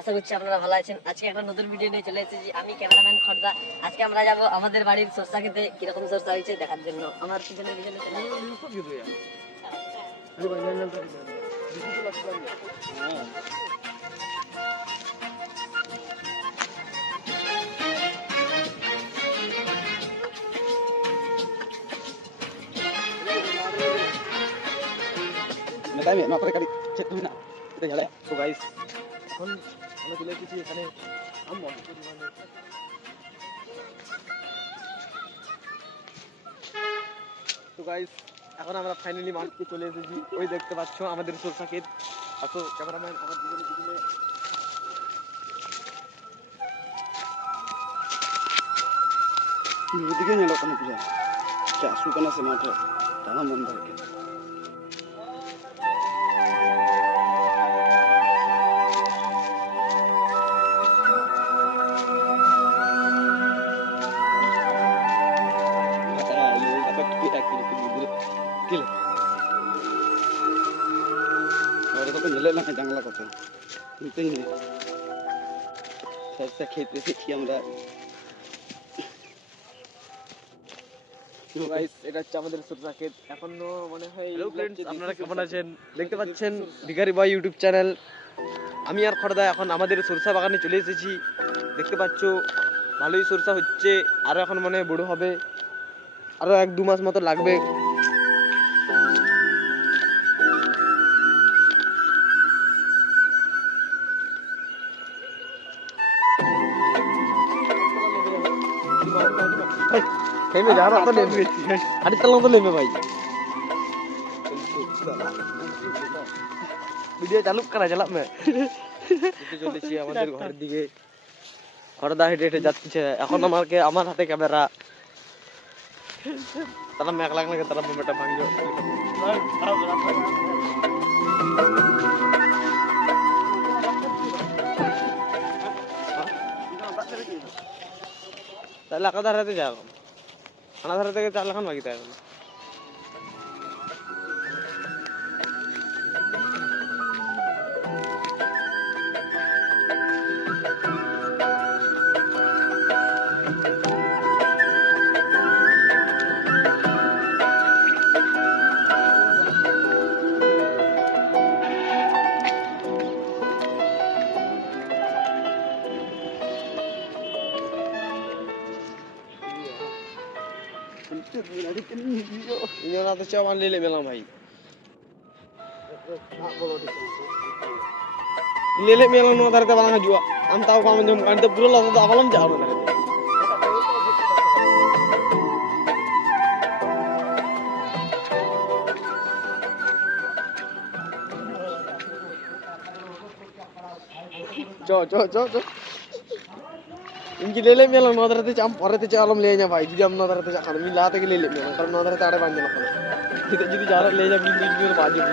আশা করছি আপনারা ভালো আছেন। আজকে একটা নতুন ভিডিও নিয়ে চলে এসেছি। আমি ক্যামেরাম্যান খর্দা। আজকে আমরা যাব আমাদের বাড়ির সরষা খেতে। কীরকম সরষা হয়েছে দেখার জন্য। আমার পিছনে পিছনে তো গাইস এখন আমরা চলে এসেছি এখানে আম তো গাইস এখন আমরা ফাইনালি মার্কেটে চলে এসেছি ওই দেখতে পাচ্ছ আমাদের সরষা ক্ষেত আসো ক্যামেরাম্যান আমার kena puja. Cak suka nasi mata. Tanam mandar আপনারা দেখতে পাচ্ছেন? ভিখারি ইউটিউব চ্যানেল আমি আর খরদা এখন আমাদের সরষা বাগানে চলে এসেছি। দেখতে পাচ্ছ ভালোই সরষা হচ্ছে। আরও এখন মনে হয় বড় হবে। আরও এক দু মাস মতো লাগবে। নেমে যা তো নেমে গাড়ি চালানো তো নেমে ভাই। ভিডিও চালু করা চালাম চলেছি আমাদের ঘরের দিকে। খড়দা হেঁটে হেঁটে যাচ্ছে। এখন আমাকে, আমার হাতে ক্যামেরা তারা মেঘ লাগলে তারা মেমেটা ভাঙিও তাহলে একা ধারাতে যাওয়া আনা ধারা থেকে চার লাখান বাকি এখন তো চাপ আনলে মেলাম ভাই লেলে মেলানো আধারকে বানানো জুয়া আমি তাও কাম জম কাটতে পুরো লাস আবালাম যাও না চ চ চ চ। എനിക്ക് ലേലേ മേലം നോദരത്തെ ചാം പുറത്തെ ചാളം ലേ ഞാൻ വൈദ്യുതി അമ്മ നോദരത്തെ ചാക്കണം ഇല്ലാത്ത ലേലേ മേലം കാരണം നോദരത്തെ അവിടെ പഞ്ഞു നോക്കണം ഇത് ചാരം ലേ ഞാൻ വീണ്ടും ബാധ്യത